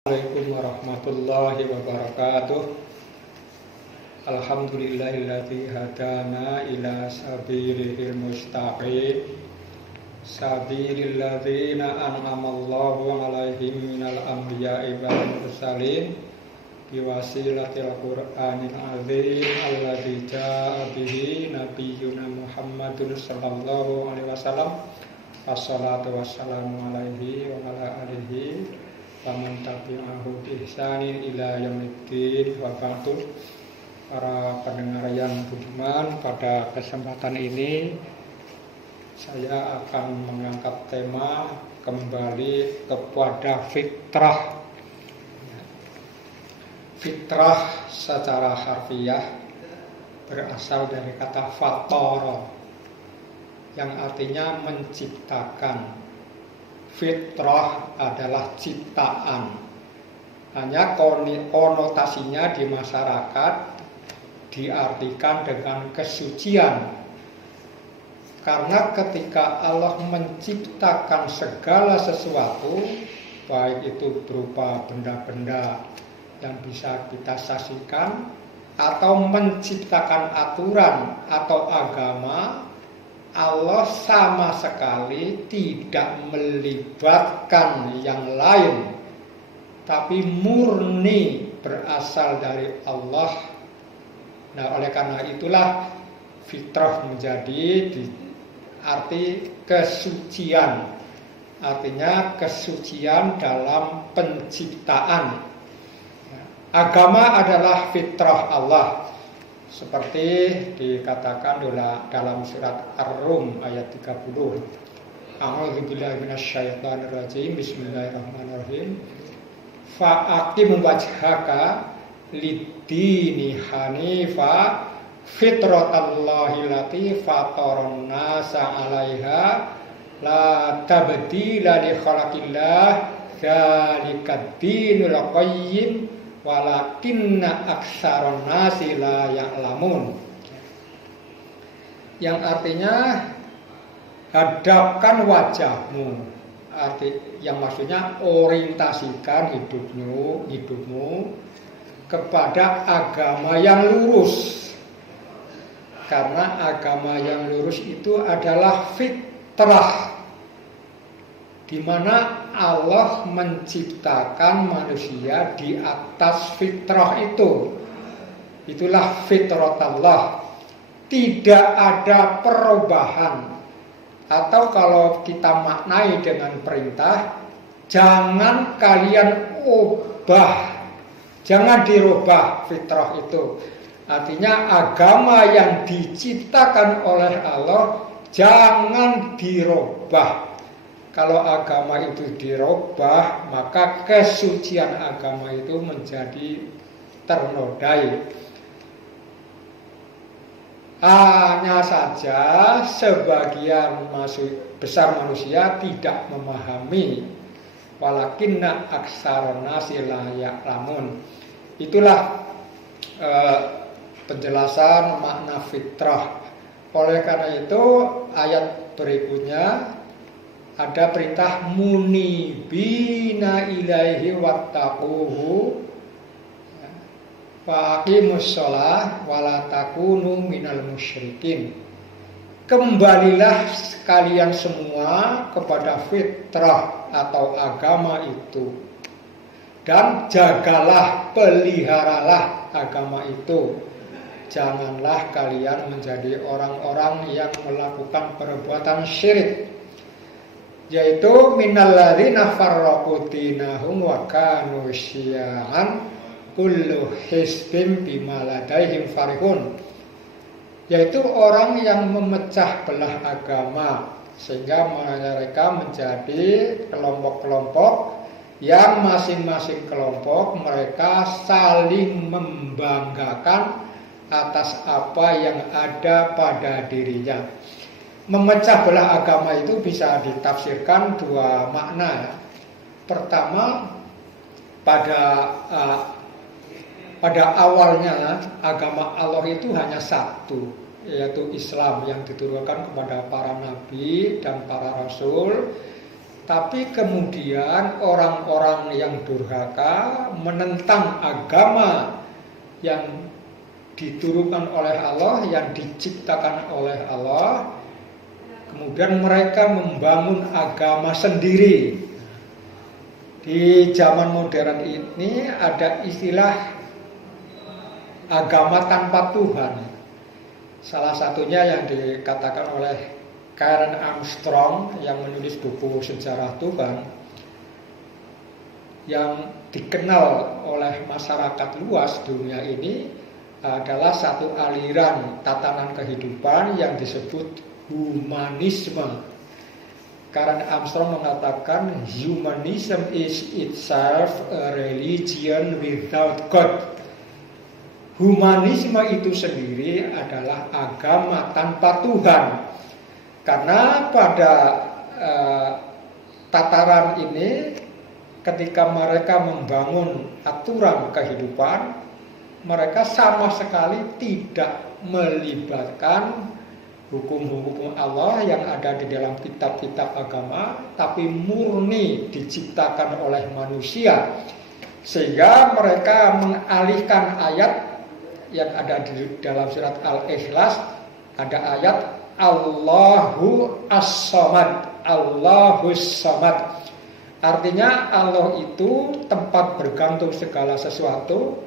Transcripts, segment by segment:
Assalamualaikum warahmatullahi wabarakatuh. Alhamdulillahilladzi hadana ila sabilil mustaqim sabilil ladzina an'amallahu 'alaihim minal anbiya'i wal mursalin biwasilatil qur'anil azim alladzi jaa'a bihi nabiyyuna Muhammadun sallallahu alaihi wasallam. Wassalatu wassalamu alaihi wa ala alihi Paman tabi'ahu ihsanin ila yaumiddin wa ba'du. Para pendengar yang budiman, pada kesempatan ini saya akan mengangkat tema kembali kepada fitrah. Fitrah secara harfiah berasal dari kata fatara yang artinya menciptakan. Fitrah adalah ciptaan. Hanya konotasinya di masyarakat diartikan dengan kesucian. Karena ketika Allah menciptakan segala sesuatu, baik itu berupa benda-benda yang bisa kita saksikan, atau menciptakan aturan atau agama, Allah sama sekali tidak melibatkan yang lain, tapi murni berasal dari Allah. Nah, oleh karena itulah fitrah menjadi arti kesucian. Artinya kesucian dalam penciptaan. Agama adalah fitrah Allah. Seperti dikatakan dalam surat Ar-Rum ayat 30. A'udzubillahi minasyaitonirrajim. Bismillahirrahmanirrahim. Fa'aqim wajhaka lid-dini hanifa fitratallahi lati fataran nasa 'alaiha la tabdila li khalaqillah dzalikad dinul qayyim walakinna aksaron nasi la ya'lamun. Yang artinya hadapkan wajahmu, yang maksudnya orientasikan hidupmu kepada agama yang lurus. Karena agama yang lurus itu adalah fitrah, di mana Allah menciptakan manusia di atas fitrah itu. Itulah fitrah Allah. Tidak ada perubahan. Atau kalau kita maknai dengan perintah, jangan kalian ubah, jangan dirubah fitrah itu. Artinya agama yang diciptakan oleh Allah jangan dirubah. Kalau agama itu dirubah, maka kesucian agama itu menjadi ternodai. Hanya saja sebagian besar manusia tidak memahami. Walakinna aksaron nasi la ya'lamun. Itulah penjelasan makna fitrah. Oleh karena itu ayat berikutnya ada perintah munibina ilaihi wattaquhu faqimus shalah wala takunu minal musyrikin. Kembalilah kalian semua kepada fitrah atau agama itu, dan jagalah, peliharalah agama itu. Janganlah kalian menjadi orang-orang yang melakukan perbuatan syirik, yaitu minalladzina farraqu dinahum wa kanu syi'an kullu hizbin bima ladaihim farihun, yaitu orang yang memecah belah agama sehingga mereka menjadi kelompok-kelompok yang masing-masing kelompok mereka saling membanggakan atas apa yang ada pada dirinya. Memecah belah agama itu bisa ditafsirkan dua makna. Pertama, pada awalnya agama Allah itu hanya satu, yaitu Islam yang diturunkan kepada para nabi dan para rasul. Tapi kemudian orang-orang yang durhaka menentang agama yang diturunkan oleh Allah, yang diciptakan oleh Allah. Kemudian mereka membangun agama sendiri. Di zaman modern ini ada istilah agama tanpa Tuhan. Salah satunya yang dikatakan oleh Karen Armstrong yang menulis buku Sejarah Tuhan, yang dikenal oleh masyarakat luas dunia ini adalah satu aliran tatanan kehidupan yang disebut humanisme. Karen Armstrong mengatakan humanism is itself a religion without God. Humanisme itu sendiri adalah agama tanpa Tuhan. Karena pada tataran ini, ketika mereka membangun aturan kehidupan, mereka sama sekali tidak melibatkan hukum-hukum Allah yang ada di dalam kitab-kitab agama, tapi murni diciptakan oleh manusia. Sehingga mereka mengalihkan ayat yang ada di dalam surat Al-Ikhlas, ada ayat Allahu As-Samad, Allahus Samad. Artinya Allah itu tempat bergantung segala sesuatu.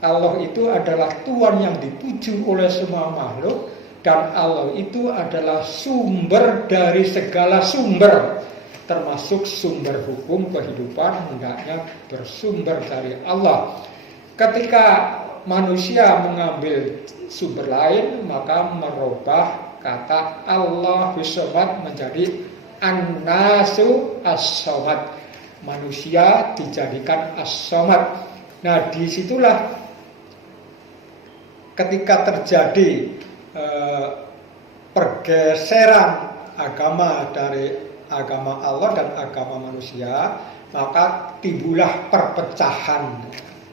Allah itu adalah Tuhan yang dipuju oleh semua makhluk. Dan Allah itu adalah sumber dari segala sumber, termasuk sumber hukum kehidupan hendaknya bersumber dari Allah. Ketika manusia mengambil sumber lain, maka merubah kata Allahus Samad menjadi An-Nasu As-Samad. Manusia dijadikan As-Samad. Nah, disitulah ketika terjadi pergeseran agama dari agama Allah dan agama manusia, maka timbullah perpecahan.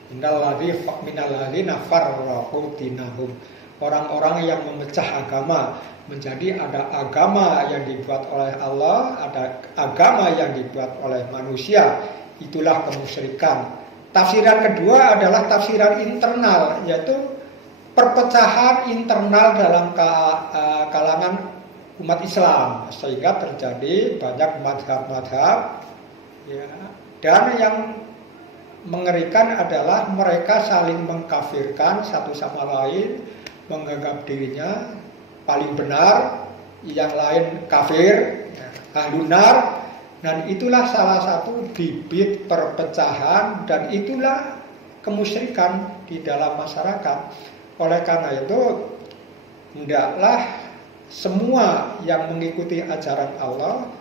Minalladzina farraqu dinahum. Orang-orang yang memecah agama menjadi ada agama yang dibuat oleh Allah, ada agama yang dibuat oleh manusia. Itulah kemusyrikan. Tafsiran kedua adalah tafsiran internal, yaitu perpecahan internal dalam kalangan umat Islam, sehingga terjadi banyak madhab-madhab, ya. Dan yang mengerikan adalah mereka saling mengkafirkan satu sama lain, menganggap dirinya paling benar, yang lain kafir, ahlunar. Dan itulah salah satu bibit perpecahan, dan itulah kemusyrikan di dalam masyarakat. Oleh karena itu, hendaklah semua yang mengikuti ajaran Allah,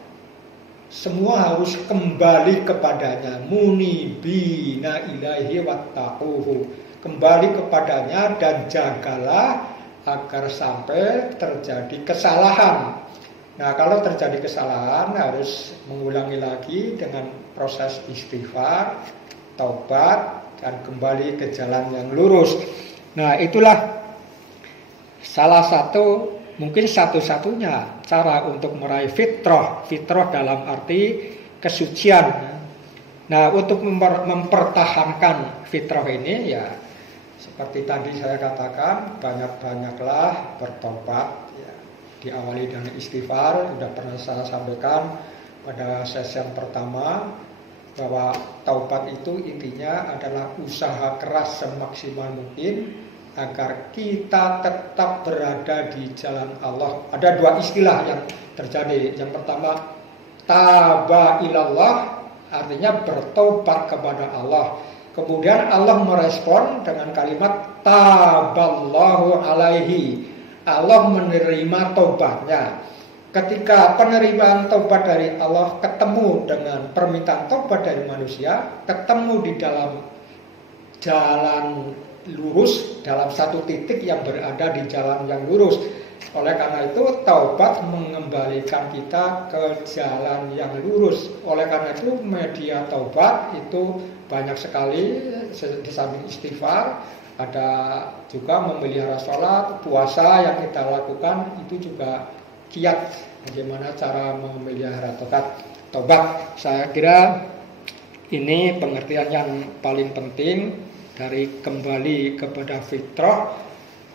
semua harus kembali kepadanya, munibina ilaihi wattaquhu, kembali kepadanya dan jagalah agar sampai terjadi kesalahan. Nah, kalau terjadi kesalahan harus mengulangi lagi dengan proses istighfar, taubat, dan kembali ke jalan yang lurus. Nah, itulah salah satu, mungkin satu-satunya cara untuk meraih fitrah. Fitrah dalam arti kesucian. Nah, untuk mempertahankan fitrah ini, ya seperti tadi saya katakan, banyak-banyaklah bertobat, ya. Diawali dengan istighfar. Sudah pernah saya sampaikan pada sesi yang pertama bahwa taubat itu intinya adalah usaha keras semaksimal mungkin agar kita tetap berada di jalan Allah. Ada dua istilah yang terjadi. Yang pertama, taba ilallah, artinya bertobat kepada Allah. Kemudian Allah merespon dengan kalimat taballahu alaihi, Allah menerima tobatnya. Ketika penerimaan tobat dari Allah ketemu dengan permintaan tobat dari manusia, ketemu di dalam jalan lurus, dalam satu titik yang berada di jalan yang lurus. Oleh karena itu, taubat mengembalikan kita ke jalan yang lurus. Oleh karena itu, media taubat itu banyak sekali. Di samping istighfar, ada juga memelihara sholat, puasa yang kita lakukan itu juga kiat bagaimana cara memelihara taubat. tobat. Saya kira ini pengertian yang paling penting dari kembali kepada fitrah,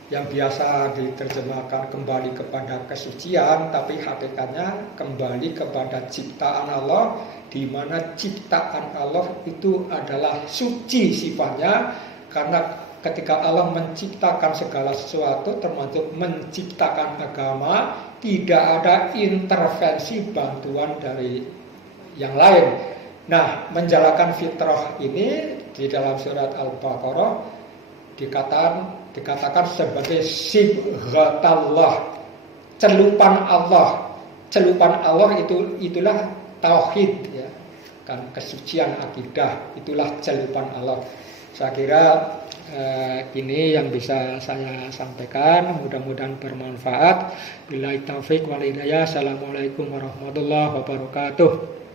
yang biasa diterjemahkan kembali kepada kesucian, tapi hakikatnya kembali kepada ciptaan Allah, di mana ciptaan Allah itu adalah suci sifatnya, karena ketika Allah menciptakan segala sesuatu termasuk menciptakan agama, tidak ada intervensi bantuan dari yang lain. Nah, menjalankan fitrah ini di dalam surat Al-Baqarah dikatakan sebagai sibghatallah, celupan Allah. Celupan Allah itulah tauhid, ya kan, kesucian akidah, itulah celupan Allah. Saya kira ini yang bisa saya sampaikan, mudah-mudahan bermanfaat. Billahi taufik wal hidayah. Assalamualaikum warahmatullahi wabarakatuh.